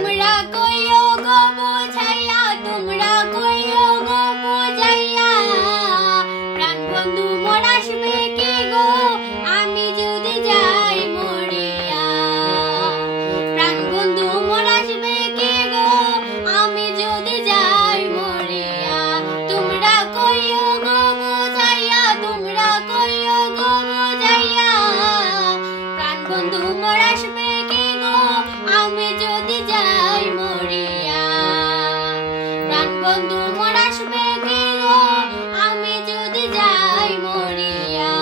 তোমরা কইও গো বুঝাইয়া, তোমরা কইও গো বুঝাইয়া, প্রাণ বন্ধু মোর আসবে কি গো আমি যদি যাই মরিয়া। প্রাণ বন্ধু মোর আসবে কি গো আমি যদি যাই মরিয়া। তোমরা কইও গো বুঝাইয়া, তোমরা কইও গো বুঝাইয়া, প্রাণ বন্ধু মোর আসবে কি গো আমি যদি যাই মরিয়া। প্রাণ বন্ধু মোর আসবে কি গো আমি যদি যাই মরিয়া।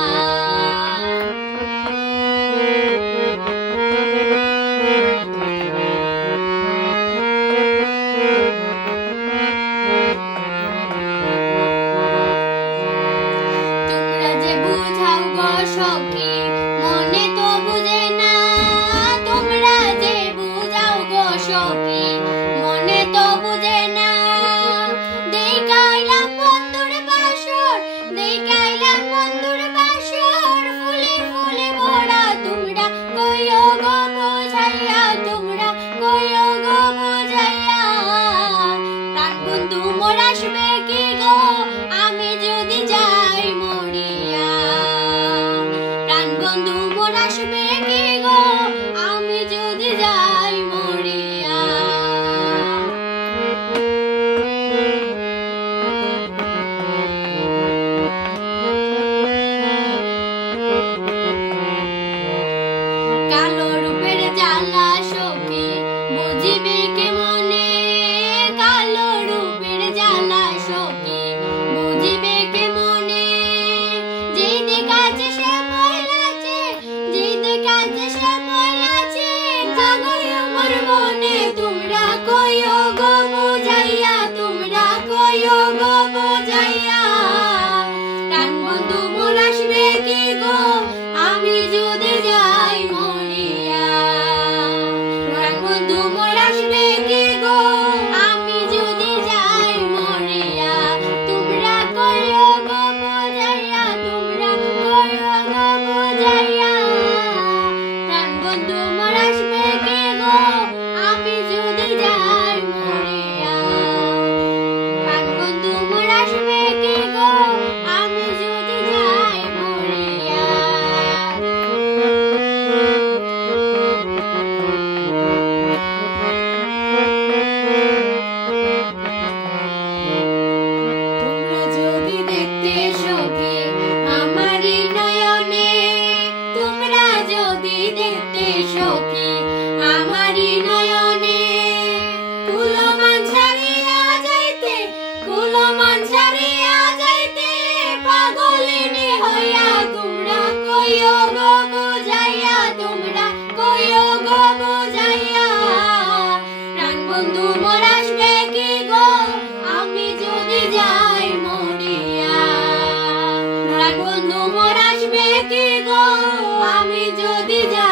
তোমরা যে বুঝাও গো সখী মনে তো বুঝে না, তোমরা যে বুঝাও গো সখী মনে তো বুঝে না। দেখাইলাম বন্ধুর বাসর, দেখাইলাম বন্ধুর বাসর, ফুলে ফুলে ভরা। তোমরা কইও গো বুঝাইয়া, তোমরা কইও গো বুঝাইয়া, প্রাণ বন্ধু মোর আসবে কি গো আমি যদি যাই মরিয়া। প্রাণ বন্ধু মোর আসবে কি গো আমি যদি যাই মরিয়া। কালো রূপের জ্বালা সখী বুঝিবে কে মনে, কালো রূপের জ্বালা সখী বুঝিবে কে মনে। যেই দেখাচ্ছে সে ময়লাছে, যেই দেখাচ্ছে সে ময়লাছে, জাগরে আমার মনে। তোমরা কইও গো বুঝাইয়া, তোমরা কইও গো বুঝাইয়া, প্রাণ বন্ধু মোর আসবে কি গো আমি যদি যাই মরিয়া। প্রাণ বন্ধু মোর আসবে কি গো আমি যদি যাই মরিয়া। তোমরা কইও গো বুঝাইয়া, তোমরা কইও গো বুঝাইয়া, প্রাণ বন্ধু মোর আসবে কি গো আমি যদি যাই মরিয়া। প্রাণ বন্ধু মোর আসবে কি গো আমি যদি যাই মরিয়া। তোমরা যদি দেখতে সখী আমারি নয়নে, তোমরা যদি দেখতে সখী আমারি নয়নে, কুলমান ছাড়িয়া যাইতে, কুলমান ছাড়িয়া যাইতে, পাগলিনী হইয়া। তোমরা কইও গো বুঝাইয়া, তোমরা কইও গো বুঝাইয়া, প্রাণ বন্ধু মোর আসবে কি গো আমি যদি যাই মরিয়া। প্রাণ বন্ধু মোর আসবে কি গো আমি যদি যাই